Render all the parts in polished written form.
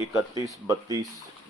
31-32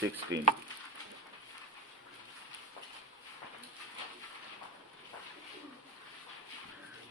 16।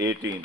18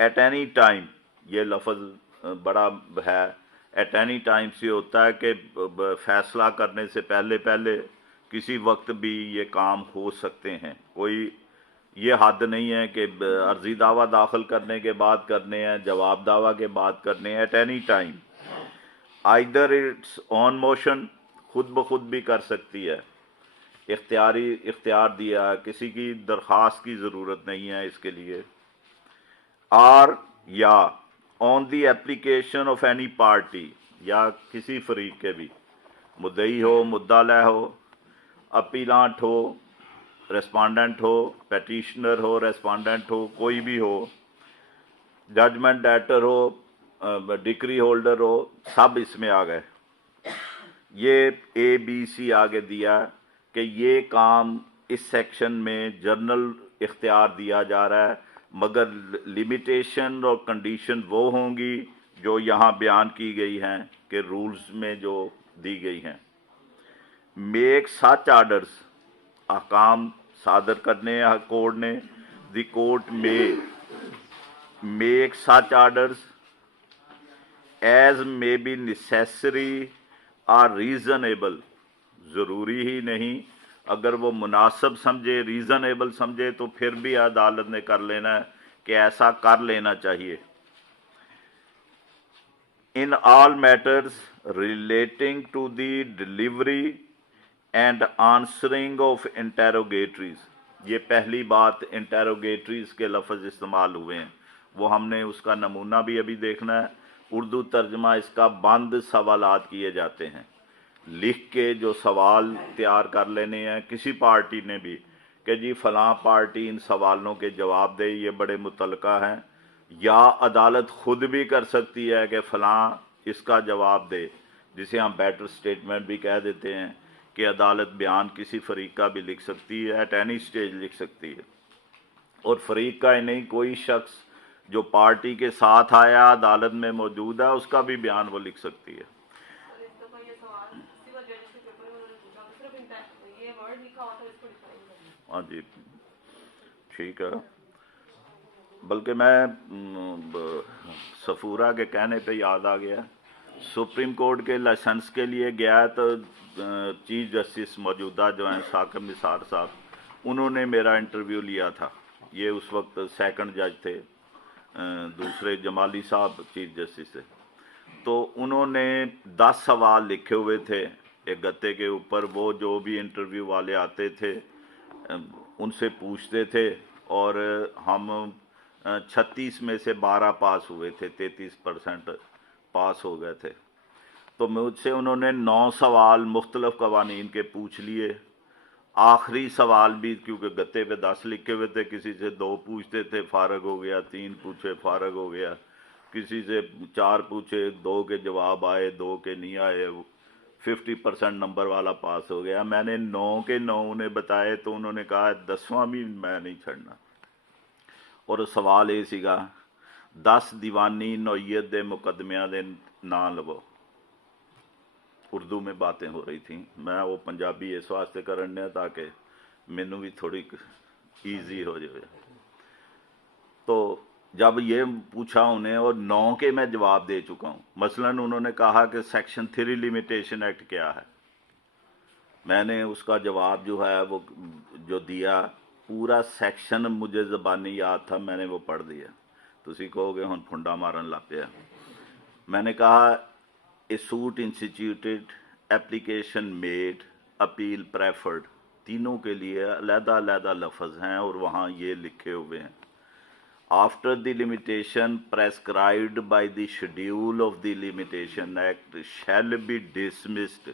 at any time, یہ لفظ بڑا ہے، ایٹ اینی ٹائم سے ہوتا ہے کہ فیصلہ کرنے سے پہلے کسی وقت بھی یہ کام ہو سکتے ہیں، کوئی یہ حد نہیں ہے کہ عرضی دعویٰ داخل کرنے کے بعد کرنے ہیں، جواب دعویٰ کے بعد کرنے ہیں، at any time. Either it's on motion, خود بخود بھی کر سکتی ہے، اختیار دیا، کسی کی درخواست کی ضرورت نہیں ہے اس کے لیے، اور یا on the application of any party, یا کسی فریق کے بھی، مدعی ہو، مدعا لے ہو، اپیلانٹ ہو، ریسپونڈنٹ ہو، پیٹیشنر ہو، ریسپونڈنٹ ہو، کوئی بھی ہو، ججمنٹ ڈیٹر ہو، ڈکری ہولڈر ہو، سب اس میں آ گئے. یہ اے بی سی آگے دیا کہ یہ کام اس سیکشن میں جنرل اختیار دیا جا رہا ہے، مگر لمیٹیشن اور کنڈیشن وہ ہوں گی جو یہاں بیان کی گئی ہیں کہ رولز میں جو دی گئی ہیں. میک سچ آرڈرز، احکام صادر کرنے ہیں کورٹ نے. دی کورٹ میں make such orders as may be necessary or reasonable، ضروری ہی نہیں، اگر وہ مناسب سمجھے، ریزنیبل سمجھے تو پھر بھی عدالت نے کر لینا ہے کہ ایسا کر لینا چاہیے. in all matters relating to the delivery and answering of interrogatories، یہ پہلی بات انٹیروگیٹریز کے لفظ استعمال ہوئے ہیں، وہ ہم نے اس کا نمونہ بھی ابھی دیکھنا ہے. اردو ترجمہ اس کا بند سوالات کیے جاتے ہیں، لکھ کے جو سوال تیار کر لینے ہیں کسی پارٹی نے بھی کہ جی فلاں پارٹی ان سوالوں کے جواب دے، یہ بڑے متعلقہ ہیں، یا عدالت خود بھی کر سکتی ہے کہ فلاں اس کا جواب دے، جسے ہم بیٹر سٹیٹمنٹ بھی کہہ دیتے ہیں کہ عدالت بیان کسی فریق کا بھی لکھ سکتی ہے، ایٹ اینی سٹیج لکھ سکتی ہے، اور فریق کا ہی نہیں، کوئی شخص جو پارٹی کے ساتھ آیا عدالت میں موجود ہے اس کا بھی بیان وہ لکھ سکتی ہے. ہاں جی ٹھیک ہے، بلکہ میں صفورہ کے کہنے پہ یاد آ گیا، سپریم کورٹ کے لائسنس کے لیے گیا تو چیف جسٹس موجودہ جو ہیں ثاقب نثار صاحب، انہوں نے میرا انٹرویو لیا تھا. یہ اس وقت سیکنڈ جج تھے، دوسرے جمالی صاحب چیف جسٹس تھے. تو انہوں نے 10 سوال لکھے ہوئے تھے ایک گتے کے اوپر، وہ جو بھی انٹرویو والے آتے تھے ان سے پوچھتے تھے، اور ہم 36 میں سے 12 پاس ہوئے تھے، 33% پاس ہو گئے تھے. تو مجھ سے انہوں نے 9 سوال مختلف قوانین کے پوچھ لیے. آخری سوال بھی کیونکہ گتے پہ 10 لکھے ہوئے تھے، کسی سے 2 پوچھتے تھے فارغ ہو گیا، 3 پوچھے فارغ ہو گیا، کسی سے 4 پوچھے 2 کے جواب آئے 2 کے نہیں آئے، 50% نمبر والا پاس ہو گیا. میں نے 9 کے 9 انہیں بتائے تو انہوں نے کہا 10واں بھی میں نہیں چھڑنا. اور سوال یہ سیگا 10 دیوانی نوعیت دے مقدمیاں دے نام لو. اردو میں باتیں ہو رہی تھیں، میں وہ پنجابی اس واسطے کرنے تاکہ مینوں بھی تھوڑی ایزی ہو جائے. تو جب یہ پوچھا انہیں اور 9 کے میں جواب دے چکا ہوں، مثلا انہوں نے کہا کہ سیکشن 3 لمیٹیشن ایکٹ کیا ہے، میں نے اس کا جواب جو ہے وہ جو دیا، پورا سیکشن مجھے زبانی یاد تھا، میں نے وہ پڑھ دیا. تسی کہو گے ہن پھنڈا مارن لگ پیا. میں نے کہا a suit instituted, application made, appeal preferred, تینوں کے لیے علیحدہ علیحدہ لفظ ہیں اور وہاں یہ لکھے ہوئے ہیں. After the limitation prescribed by the schedule of the Limitation Act shall be dismissed,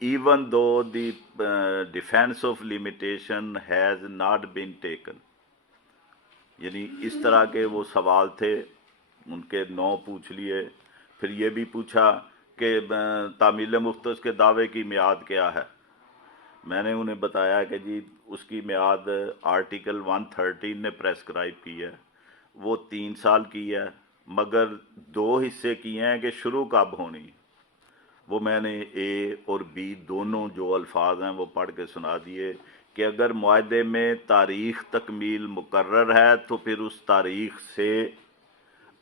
even though the defense of limitation has not been taken. یعنی اس طرح کے وہ سوال تھے، ان کے 9 پوچھ لیے. پھر یہ بھی پوچھا کہ تعمیل مختص کے دعوے کی میعاد کیا ہے. میں نے انہیں بتایا کہ جی اس کی میعاد آرٹیکل 113 نے پریسکرائب کی ہے، وہ 3 سال کی ہے، مگر 2 حصے کیے ہیں کہ شروع کب ہونی. وہ میں نے اے اور بی دونوں جو الفاظ ہیں وہ پڑھ کے سنا دیے کہ اگر معاہدے میں تاریخ تکمیل مقرر ہے تو پھر اس تاریخ سے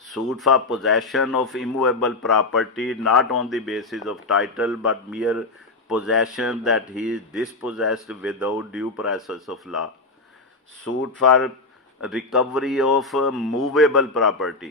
Suit for possession of immovable property not on the basis of title but mere possession that he is dispossessed without due process of law. Suit for recovery of movable property,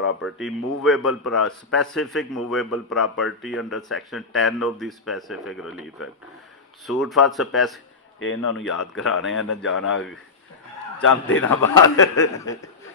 property, specific movable property under section 10 of the specific relief act. Suit for ਇਹਨਾਂ ਨੂੰ ਯਾਦ ਕਰਾਣੇ ਆ ਨਾ ਜਾਣਾ ਚੰਦ ਦਿਨਾਂ ਬਾਅਦ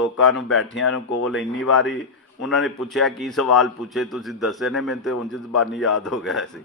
ਲੋਕਾਂ ਨੂੰ ਬੈਠਿਆਂ ਨੂੰ ਕੋਲ ਇੰਨੀ ਵਾਰੀ ਉਹਨਾਂ ਨੇ ਪੁੱਛਿਆ ਕੀ ਸਵਾਲ ਪੁੱਛੇ ਤੁਸੀਂ ਦੱਸੇ ਨੇ, ਮੈਨੂੰ ਤੇ ਉਂਝ ਜ਼ਬਾਨੀ ਯਾਦ ਹੋ ਗਿਆ ਸੀ।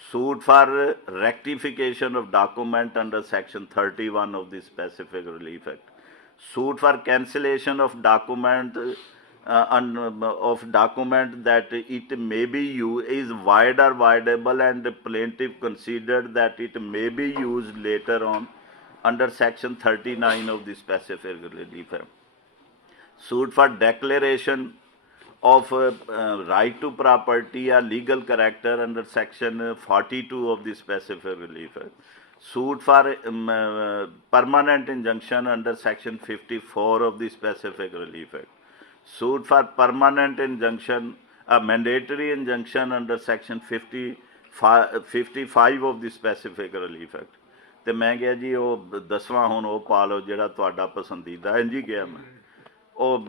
Suit for rectification of document under section 31 of the specific relief act. Suit for cancellation of document that it may be used is void or voidable, and the plaintiff considered that it may be used later on under section 39 of the specific relief act. Suit for declaration of right to property or legal character under section 42 of the specific relief act. Suit for permanent injunction under section 54 of the specific relief act. Suit for permanent injunction, a mandatory injunction under section 55 of the specific relief act. ਤੇ ਮੈਂ ਕਿਹਾ ਜੀ ਉਹ 10ਵਾਂ ਹੁਣ ਉਹ ਪਾ ਲਓ ਜਿਹੜਾ ਤੁਹਾਡਾ ਪਸੰਦੀਦਾ, ਇੰਝ ਹੀ ਕਿਹਾ ਮੈਂ। ਉਹ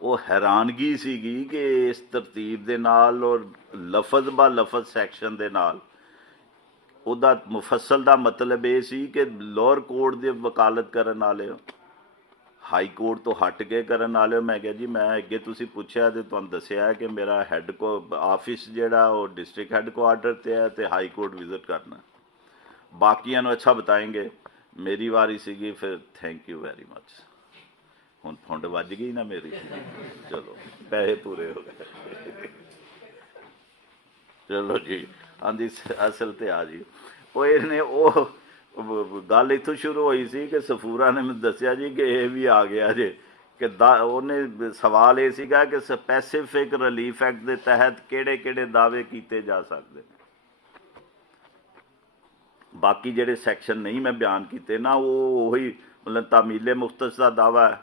ਉਹ ਹੈਰਾਨਗੀ ਸੀਗੀ ਕਿ ਇਸ ਤਰਤੀਬ ਦੇ ਨਾਲ ਔਰ ਲਫ਼ਜ਼ ਬਾ ਲਫ਼ਜ਼ ਸੈਕਸ਼ਨ ਦੇ ਨਾਲ ਉਹਦਾ ਮੁਫੱਸਲ ਦਾ ਮਤਲਬ ਇਹ ਸੀ ਕਿ ਲੋਅਰ ਕੋਰਟ ਦੇ ਵਕਾਲਤ ਕਰਨ ਵਾਲੇ ਹੋ, ਹਾਈ ਕੋਰਟ ਤੋਂ ਹਟ ਕੇ ਕਰਨ ਵਾਲੇ ਹੋ। ਮੈਂ ਕਿਹਾ ਜੀ ਮੈਂ ਅੱਗੇ ਤੁਸੀਂ ਪੁੱਛਿਆ ਤੇ ਤੁਹਾਨੂੰ ਦੱਸਿਆ ਕਿ ਮੇਰਾ ਆਫਿਸ ਜਿਹੜਾ ਉਹ ਡਿਸਟ੍ਰਿਕਟ ਹੈੱਡਕੁਆਰਟਰ 'ਤੇ ਹੈ ਤੇ ਹਾਈ ਕੋਰਟ ਵਿਜ਼ਿਟ ਕਰਨਾ। ਬਾਕੀਆਂ ਨੂੰ ਅੱਛਾ ਬਤਾਏਂਗੇ, ਮੇਰੀ ਵਾਰੀ ਸੀਗੀ। ਫਿਰ ਥੈਂਕ ਯੂ ਵੈਰੀ ਮਚ। ਹੁਣ ਫੁੰਡ ਵੱਜ ਗਈ ਨਾ ਮੇਰੀ, ਚਲੋ ਪੈਸੇ ਪੂਰੇ ਹੋ ਗਏ। ਚਲੋ ਜੀ ਹਾਂਜੀ ਅਸਲ ਤੇ ਆ ਜੀ ਉਹ ਇਹਨੇ ਉਹ ਗੱਲ ਇੱਥੋਂ ਸ਼ੁਰੂ ਹੋਈ ਸੀ ਕਿ ਸਫੂਰਾ ਨੇ ਮੈਨੂੰ ਦੱਸਿਆ ਜੀ ਕਿ ਇਹ ਵੀ ਆ ਗਿਆ ਜੇ ਕਿ ਉਹਨੇ ਸਵਾਲ ਇਹ ਸੀਗਾ ਕਿ ਸਪੈਸੀਫਿਕ ਰਿਲੀਫ ਐਕਟ ਦੇ ਤਹਿਤ ਕਿਹੜੇ ਕਿਹੜੇ ਦਾਅਵੇ ਕੀਤੇ ਜਾ ਸਕਦੇ। ਬਾਕੀ ਜਿਹੜੇ ਸੈਕਸ਼ਨ ਨਹੀਂ ਮੈਂ ਬਿਆਨ ਕੀਤੇ ਨਾ, ਉਹ ਉਹੀ ਮਤਲਬ ਤਾਮੀਲੇ ਮੁਖਤਸ ਦਾ ਦਾਵਾ ਹੈ।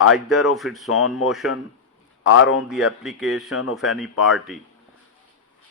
either of its own motion or on the application of any party।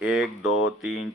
1 2 3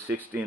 16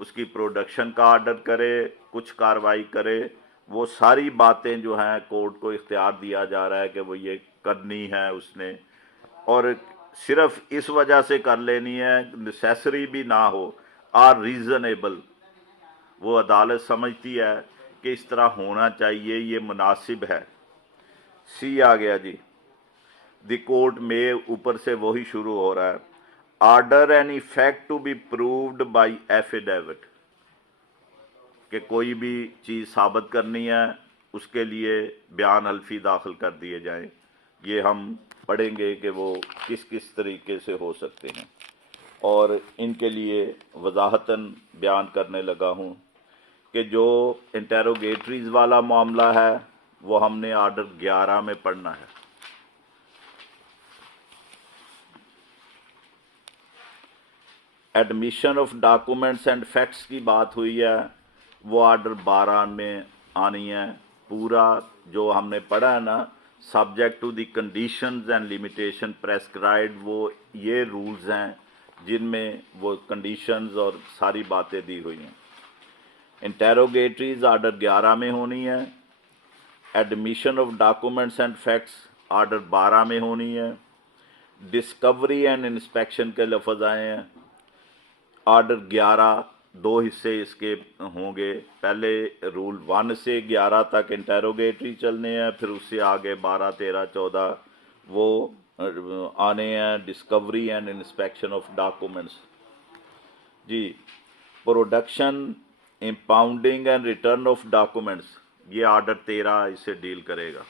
اس کی پروڈکشن کا آرڈر کرے، کچھ کارروائی کرے، وہ ساری باتیں جو ہیں کورٹ کو اختیار دیا جا رہا ہے کہ وہ یہ کرنی ہے اس نے، اور صرف اس وجہ سے کر لینی ہے، نیسیسری بھی نہ ہو، آر ریزنیبل، وہ عدالت سمجھتی ہے کہ اس طرح ہونا چاہیے، یہ مناسب ہے۔ سی آ گیا جی، دی کورٹ میں اوپر سے وہی شروع ہو رہا ہے، order and effect to be proved by affidavit, کہ کوئی بھی چیز ثابت کرنی ہے اس کے لیے بیان حلفی داخل کر دیے جائیں۔ یہ ہم پڑھیں گے کہ وہ کس کس طریقے سے ہو سکتے ہیں، اور ان کے لیے وضاحتاً بیان کرنے لگا ہوں کہ جو انٹیروگیٹریز والا معاملہ ہے وہ ہم نے آرڈر 11 میں پڑھنا ہے۔ Admission of documents and facts کی بات ہوئی ہے، وہ آرڈر 12 میں آنی ہے۔ پورا جو ہم نے پڑھا ہے نا، subject to the conditions and limitation prescribed, وہ یہ رولز ہیں جن میں وہ کنڈیشنز اور ساری باتیں دی ہوئی ہیں۔ انٹیروگیٹریز آرڈر 11 میں ہونی ہے، admission of documents and facts order 12 میں ہونی ہے، ڈسکوری اینڈ انسپیکشن کے لفظ آئے ہیں۔ آرڈر 11 دو حصے اس کے ہوں گے، پہلے رول 1 سے 11 تک انٹیروگیٹری چلنے ہیں، پھر اس سے آگے 12، 13، 14 وہ آنے ہیں discovery and inspection of documents. جی، production, impounding and return of documents, یہ آرڈر 13 اس سے ڈیل کرے گا۔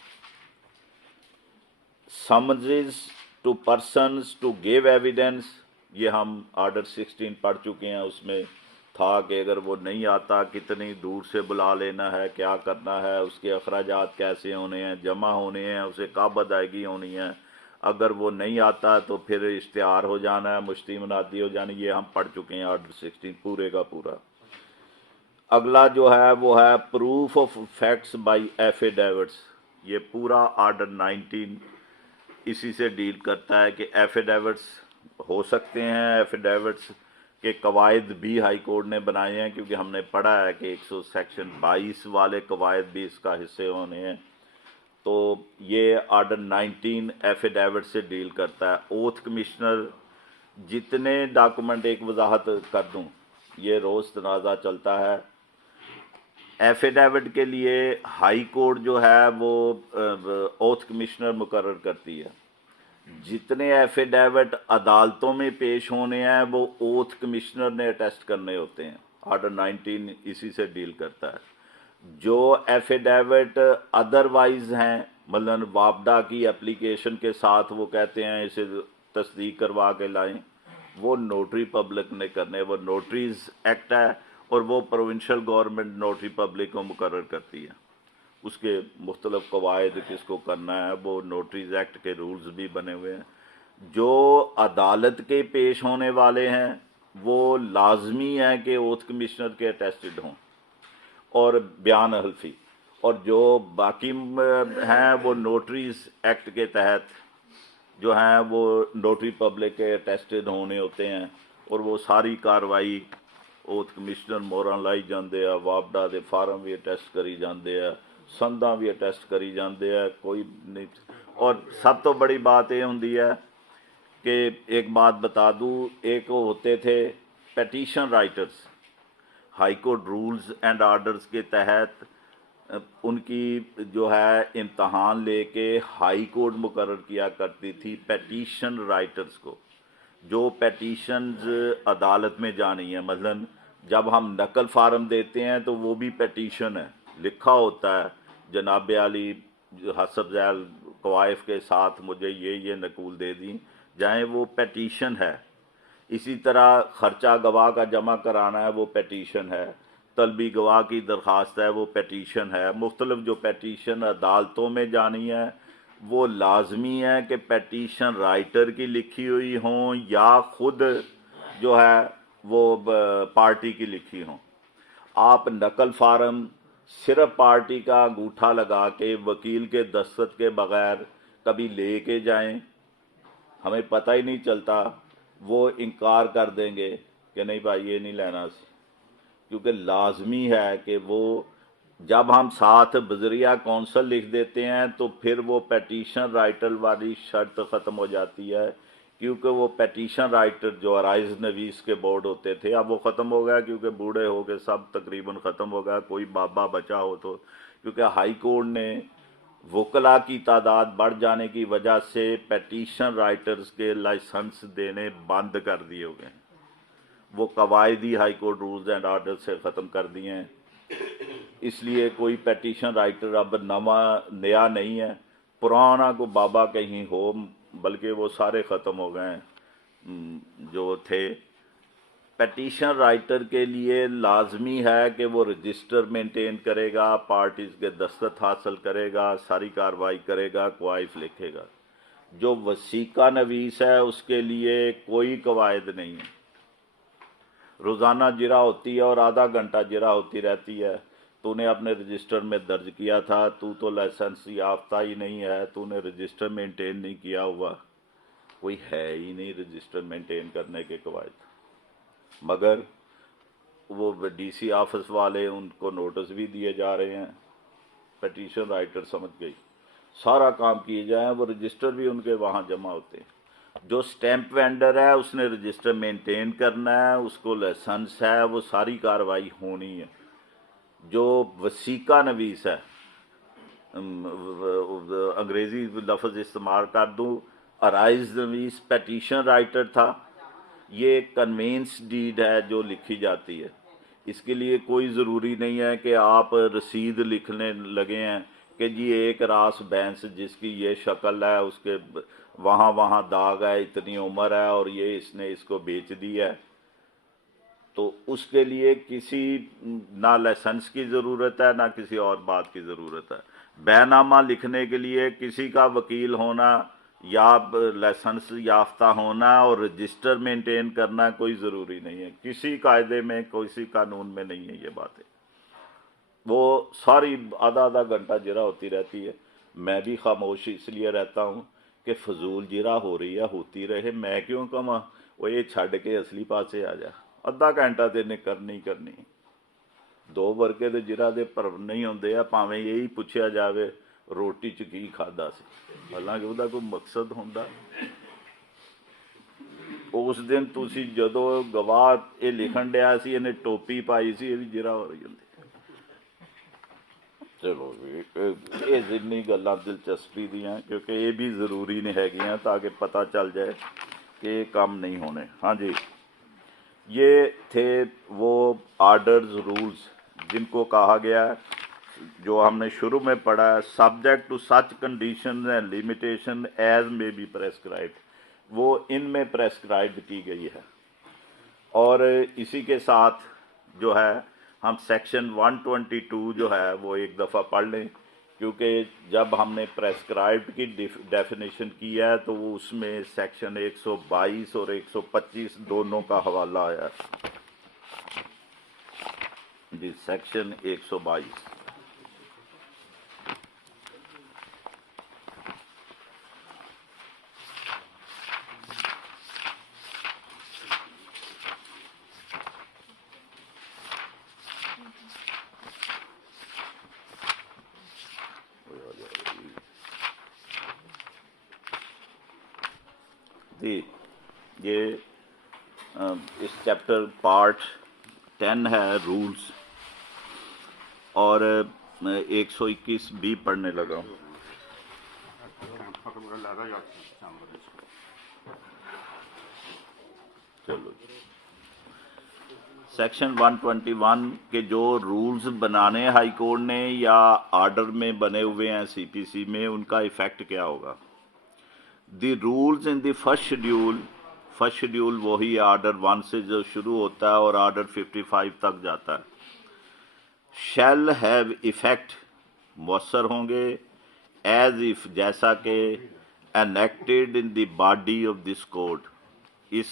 Summons to persons to give evidence, یہ ہم آرڈر 16 پڑھ چکے ہیں، اس میں تھا کہ اگر وہ نہیں آتا کتنی دور سے بلا لینا ہے، کیا کرنا ہے، اس کے اخراجات کیسے ہونے ہیں، جمع ہونے ہیں، اسے کب ادائیگی ہونی ہے، اگر وہ نہیں آتا تو پھر اشتہار ہو جانا ہے، مشتی منادی ہو جانی، یہ ہم پڑھ چکے ہیں آرڈر 16 پورے کا پورا۔ اگلا جو ہے وہ ہے پروف آف فیکٹس بائی ایفیڈیوٹس، یہ پورا آرڈر 19 اسی سے ڈیل کرتا ہے کہ ایفیڈیوٹس ہو سکتے ہیں، ایفیڈیوٹس کے قواعد بھی ہائی کورٹ نے بنائے ہیں، کیونکہ ہم نے پڑھا ہے کہ 100 سیکشن 22 والے قواعد بھی اس کا حصے ہونے ہیں۔ تو یہ آرڈر 19 ایفیڈیوٹ سے ڈیل کرتا ہے۔ اوتھ کمشنر، جتنے ڈاکومنٹ، ایک وضاحت کر دوں، یہ روز تنازع چلتا ہے، ایفیڈیوٹ کے لیے ہائی کورٹ جو ہے وہ اوتھ کمشنر مقرر کرتی ہے، جتنے ایفیڈیوٹ عدالتوں میں پیش ہونے ہیں وہ اوتھ کمشنر نے اٹیسٹ کرنے ہوتے ہیں۔ آرڈر 19 اسی سے ڈیل کرتا ہے۔ جو ایفیڈیوٹ ادروائز ہیں، مثلاً وابڈا کی اپلیکیشن کے ساتھ وہ کہتے ہیں اسے تصدیق کروا کے لائیں، وہ نوٹری پبلک نے کرنے، وہ نوٹریز ایکٹ ہے اور وہ پروونشل گورنمنٹ نوٹری پبلک کو مقرر کرتی ہے، اس کے مختلف قواعد کس کو کرنا ہے، وہ نوٹریز ایکٹ کے رولز بھی بنے ہوئے ہیں۔ جو عدالت کے پیش ہونے والے ہیں وہ لازمی ہے کہ اوتھ کمشنر کے اٹیسٹڈ ہوں اور بیان حلفی، اور جو باقی ہیں وہ نوٹریز ایکٹ کے تحت جو ہیں وہ نوٹری پبلک کے اٹیسٹڈ ہونے ہوتے ہیں، اور وہ ساری کاروائی اوتھ کمشنر موراں لائی جاندے ہیں، وابڈا دے فارم بھی اٹیسٹ کری جاندے ہیں، سنداں بھی اٹیسٹ کری جاندے ہیں، کوئی نہیں۔ اور سب تو بڑی بات یہ ہوندی ہے کہ ایک بات بتا دوں، ایک ہوتے تھے petition writers, high court rules and orders کے تحت ان کی جو ہے امتحان لے کے ہائی کورٹ مقرر کیا کرتی تھی پیٹیشن رائٹرز کو، جو پیٹیشنز عدالت میں جانی ہے۔ مثلاً جب ہم نقل فارم دیتے ہیں تو وہ بھی پیٹیشن ہے، لکھا ہوتا ہے جناب عالی حسب ذیل قوائف کے ساتھ مجھے یہ نقول دے دیں جائیں، وہ پیٹیشن ہے۔ اسی طرح خرچہ گواہ کا جمع کرانا ہے، وہ پیٹیشن ہے، طلبی گواہ کی درخواست ہے، وہ پیٹیشن ہے۔ مختلف جو پیٹیشن عدالتوں میں جانی ہے وہ لازمی ہے کہ پیٹیشن رائٹر کی لکھی ہوئی ہوں یا خود جو ہے وہ پارٹی کی لکھی ہوں۔ آپ نقل فارم صرف پارٹی کا انگوٹھا لگا کے وکیل کے دستخط کے بغیر کبھی لے کے جائیں، ہمیں پتہ ہی نہیں چلتا، وہ انکار کر دیں گے کہ نہیں بھائی یہ نہیں لینا سی، کیونکہ لازمی ہے کہ وہ جب ہم ساتھ بذریعہ کونسل لکھ دیتے ہیں تو پھر وہ پیٹیشن رائٹر والی شرط ختم ہو جاتی ہے، کیونکہ وہ پیٹیشن رائٹر جو عرائض نویس کے بورڈ ہوتے تھے اب وہ ختم ہو گیا، کیونکہ بوڑھے ہو کے سب تقریباً ختم ہو گیا، کوئی بابا بچا ہو تو، کیونکہ ہائی کورٹ نے وکلاء کی تعداد بڑھ جانے کی وجہ سے پیٹیشن رائٹرز کے لائسنس دینے بند کر دیے ہوئے ہیں، وہ قواعدی high court rules and order سے ختم کر دیے ہیں، اس لیے کوئی پیٹیشن رائٹر اب نیا نہیں ہے، پرانا کو بابا کہیں ہو، بلکہ وہ سارے ختم ہو گئے ہیں جو تھے۔ پیٹیشن رائٹر کے لیے لازمی ہے کہ وہ رجسٹر مینٹین کرے گا، پارٹیز کے دستخط حاصل کرے گا، ساری کارروائی کرے گا، کوائف لکھے گا۔ جو وثیقہ نویس ہے اس کے لیے کوئی قواعد نہیں ہے، روزانہ جرا ہوتی ہے اور آدھا گھنٹہ جرا ہوتی رہتی ہے، تو نے اپنے رجسٹر میں درج کیا تھا، تو لائسنس یافتہ ہی نہیں ہے، تو نے رجسٹر مینٹین نہیں کیا ہوا، کوئی ہے ہی نہیں رجسٹر مینٹین کرنے کے قواعد، مگر وہ ڈی سی آفس والے ان کو نوٹس بھی دیے جا رہے ہیں، پیٹیشن رائٹر سمجھ گئی سارا کام کیے جائیں، وہ رجسٹر بھی ان کے وہاں جمع ہوتے ہیں۔ جو سٹیمپ وینڈر ہے اس نے رجسٹر مینٹین کرنا ہے، اس کو لائسنس ہے، وہ ساری کارروائی ہونی ہے۔ جو وثیقہ نویس ہے، انگریزی لفظ استعمال کر دوں، عرائض نویس پیٹیشن رائٹر تھا، یہ کنوینس ڈیڈ ہے جو لکھی جاتی ہے، اس کے لیے کوئی ضروری نہیں ہے کہ آپ رسید لکھنے لگے ہیں کہ جی ایک راس بھینس جس کی یہ شکل ہے، اس کے وہاں داغ ہے، اتنی عمر ہے اور یہ اس نے اس کو بیچ دی ہے، تو اس کے لیے کسی نہ لائسنس کی ضرورت ہے نہ کسی اور بات کی ضرورت ہے۔ بیع نامہ لکھنے کے لیے کسی کا وکیل ہونا یا لائسنس یافتہ ہونا اور رجسٹر مینٹین کرنا کوئی ضروری نہیں ہے، کسی قاعدے میں کسی قانون میں نہیں ہے یہ باتیں، وہ ساری آدھا گھنٹہ جرا ہوتی رہتی ہے۔ میں بھی خاموش اس لیے رہتا ہوں کہ فضول جرا ہو رہی ہے، ہوتی رہے، میں کیوں کما، وہ یہ چھڈ کے اصلی پاسے آ جا، آدھا گھنٹہ تینے کرنی 2 ورقے دے جرا دے پر نہیں ہوندے، پاویں یہی پوچھیا جاوے روٹی چ کی کھادا سی، حالانکہ وہ کوئی مقصد ہوندا۔ اس دن تسی جدو گواہ یہ لکھن ڈیا سی انہیں ٹوپی پائی سی، یہ بھی جرا ہو رہی ہوندی۔ چلو یہ ضمنی گلاں دلچسپی دیاں، کیونکہ یہ بھی ضروری نہیں ہے تاکہ پتہ چل جائے کہ یہ کام نہیں ہونے۔ ہاں جی، یہ تھے وہ آرڈرز رولز جن کو کہا گیا ہے، جو ہم نے شروع میں پڑھا ہے، subject to such condition and limitation as may be prescribed, وہ ان میں پریسکرائبڈ کی گئی ہے۔ اور اسی کے ساتھ جو ہے ہم سیکشن 122 جو ہے وہ ایک دفعہ پڑھ لیں، کیونکہ جب ہم نے پریسکرائبڈ کی ڈیفینیشن کی ہے تو وہ اس میں سیکشن 122 اور 125 دونوں کا حوالہ آیا ہے۔ جی سیکشن 122 جی، یہ اس چیپٹر پارٹ 10 ہے رولز، اور 121 بھی پڑھنے لگا ہوں۔ چلو سیکشن 121 کے جو رولز بنانے ہائی کورٹ نے یا آرڈر میں بنے ہوئے ہیں سی پی سی میں، ان کا ایفیکٹ کیا ہوگا۔ The rules in the first schedule وہی آرڈر 1 سے جو شروع ہوتا ہے اور آرڈر 55 تک جاتا ہے، شیل ہیو ایفیکٹ مؤثر ہوں گے، ایز اف جیسا کہ enacted in the body of this code, اس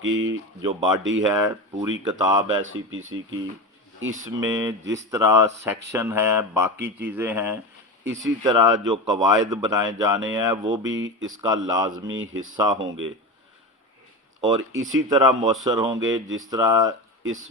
کی جو باڈی ہے، پوری کتاب ہے سی پی سی کی، اس میں جس طرح سیکشن ہے، باقی چیزیں ہیں، اسی طرح جو قواعد بنائے جانے ہیں وہ بھی اس کا لازمی حصہ ہوں گے، اور اسی طرح مؤثر ہوں گے جس طرح اس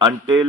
until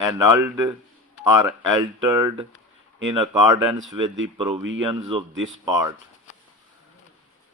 annulled or altered in accordance with the provisions of this part।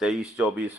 23, 24,